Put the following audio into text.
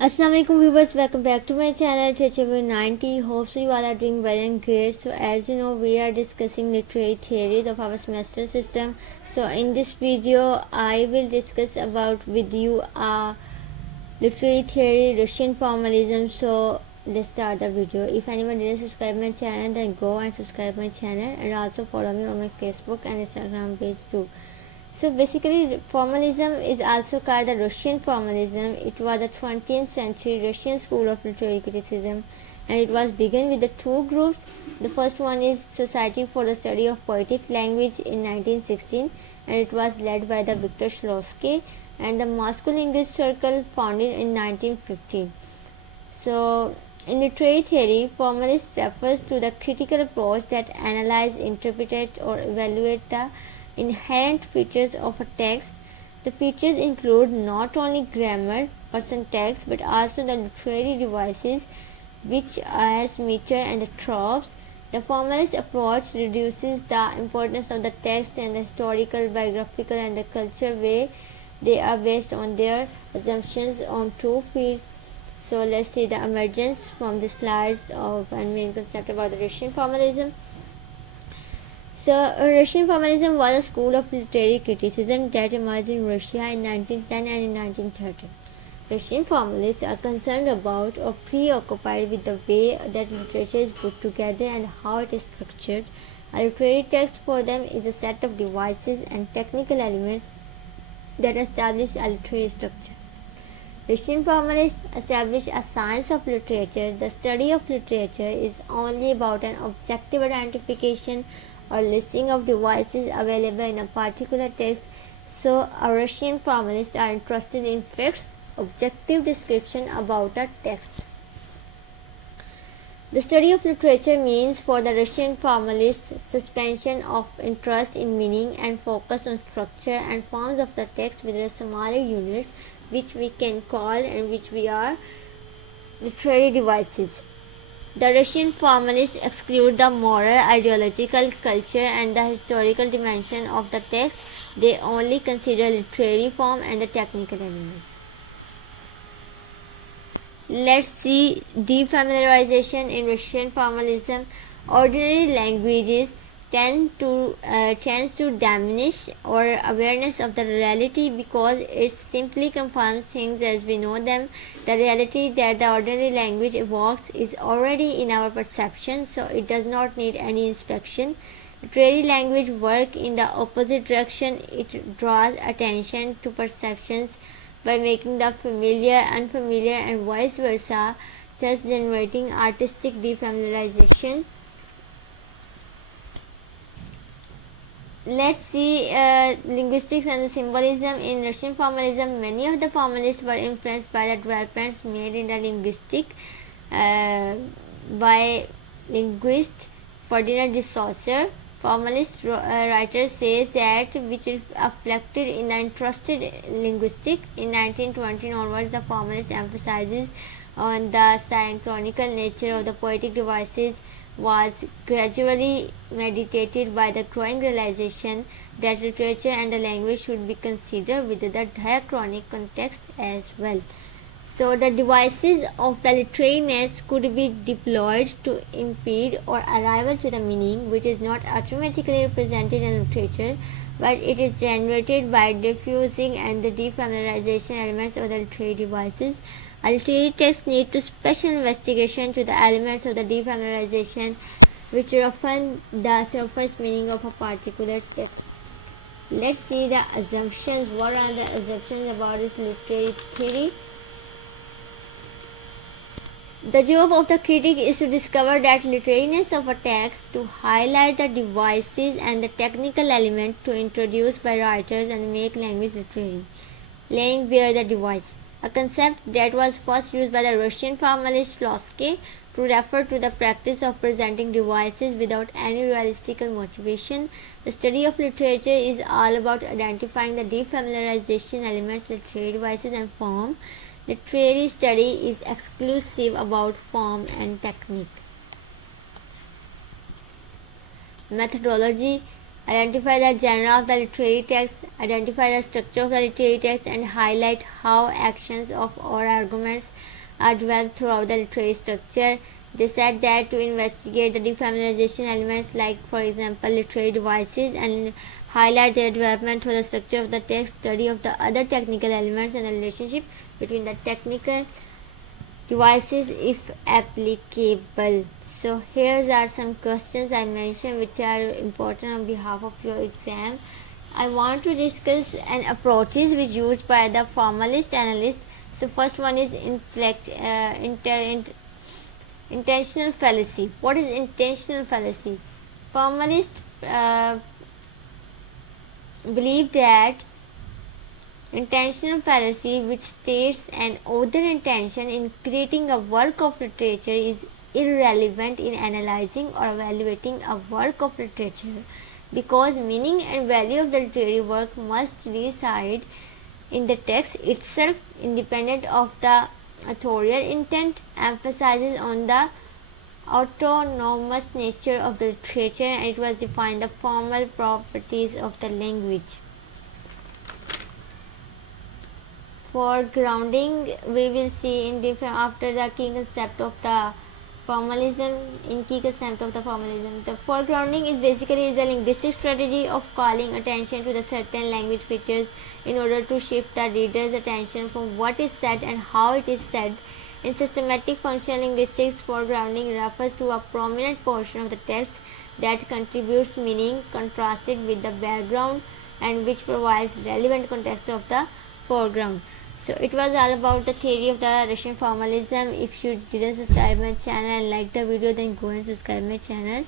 Assalamu-alaikum viewers, welcome back to my channel literaturereview90. Hope you all are doing well and great. So as you know, we are discussing literary theories of our semester system. So in this video I will discuss about with you literary theory, Russian formalism. So let's start the video. If anyone didn't subscribe my channel, then go and subscribe my channel, and also follow me on my Facebook and Instagram page too. So basically, formalism is also called the Russian formalism. It was the 20th century Russian school of literary criticism, and it was begun with the two groups. The first one is Society for the Study of Poetic Language in 1916, and it was led by the Victor Shklovsky, and the Moscow Linguist Circle founded in 1915. So in literary theory, formalist refers to the critical approach that analyze, interpret, or evaluate the inherent features of a text. The features include not only grammar or syntax but also the literary devices which as meter and the tropes. The formalist approach reduces the importance of the text and the historical, biographical, and the cultural way they are based on their assumptions on two fields. So let's see the emergence from the slides of and main concept about the Russian formalism. So, Russian formalism was a school of literary criticism that emerged in Russia in 1910 and in 1930. Russian formalists are concerned about or preoccupied with the way that literature is put together and how it is structured. A literary text for them is a set of devices and technical elements that establish a literary structure. Russian formalists establish a science of literature. The study of literature is only about an objective identification or listing of devices available in a particular text. So, Russian formalists are interested in fixed, objective description about a text. The study of literature means for the Russian formalists suspension of interest in meaning and focus on structure and forms of the text with smaller units which we can call and which we are literary devices. The Russian formalists exclude the moral, ideological, culture, and the historical dimension of the text. They only consider literary form and the technical elements. Let's see defamiliarization in Russian formalism. Ordinary languages tends to diminish our awareness of the reality because it simply confirms things as we know them. The reality that the ordinary language evokes is already in our perception, so it does not need any inspection. Literary language works in the opposite direction. It draws attention to perceptions by making the familiar unfamiliar and vice versa, thus generating artistic defamiliarization. Let's see linguistics and the symbolism in Russian formalism. Many of the formalists were influenced by the developments made in the linguistic by linguist Ferdinand de Saussure. Formalist writer says that which is reflected in the interested linguistic. In 1920 onwards, the formalist emphasizes on the synchronical nature of the poetic devices was gradually mediated by the growing realization that literature and the language should be considered with the diachronic context as well. So the devices of the literariness could be deployed to impede or arrival to the meaning which is not automatically represented in literature, but it is generated by diffusing and the defamiliarization elements of the literary devices. A literary text needs to special investigation to the elements of the defamiliarization which roughen the surface meaning of a particular text. Let's see the assumptions. What are the assumptions about this literary theory? The job of the critic is to discover that literariness of a text, to highlight the devices and the technical elements to introduce by writers and make language literary. Laying bare the device, a concept that was first used by the Russian formalist Shklovsky to refer to the practice of presenting devices without any realistic motivation. The study of literature is all about identifying the defamiliarization elements, literary devices, and form. Literary study is exclusive about form and technique. Methodology. identify the genre of the literary text, identify the structure of the literary text, and highlight how actions of or arguments are developed throughout the literary structure. They said that to investigate the defamiliarization elements like, for example, literary devices, and highlight their development through the structure of the text, study of the other technical elements, and the relationship between the technical devices if applicable. So here are some questions I mentioned which are important on behalf of your exam. I want to discuss an approaches which used by the formalist analyst. So first one is intentional fallacy. What is intentional fallacy? Formalists believe that intentional fallacy, which states an author intention in creating a work of literature, is irrelevant in analyzing or evaluating a work of literature, because meaning and value of the literary work must reside in the text itself, independent of the authorial intent, emphasizes on the autonomous nature of the literature, and it was defined the formal properties of the language. For grounding, we will see in after the key concept of the formalism. In key concept of the formalism, the foregrounding is basically the linguistic strategy of calling attention to the certain language features in order to shift the reader's attention from what is said and how it is said. In systematic functional linguistics, foregrounding refers to a prominent portion of the text that contributes meaning contrasted with the background and which provides relevant context of the foreground. So it was all about the theory of the Russian formalism. If you didn't subscribe my channel and like the video, then go and subscribe my channel.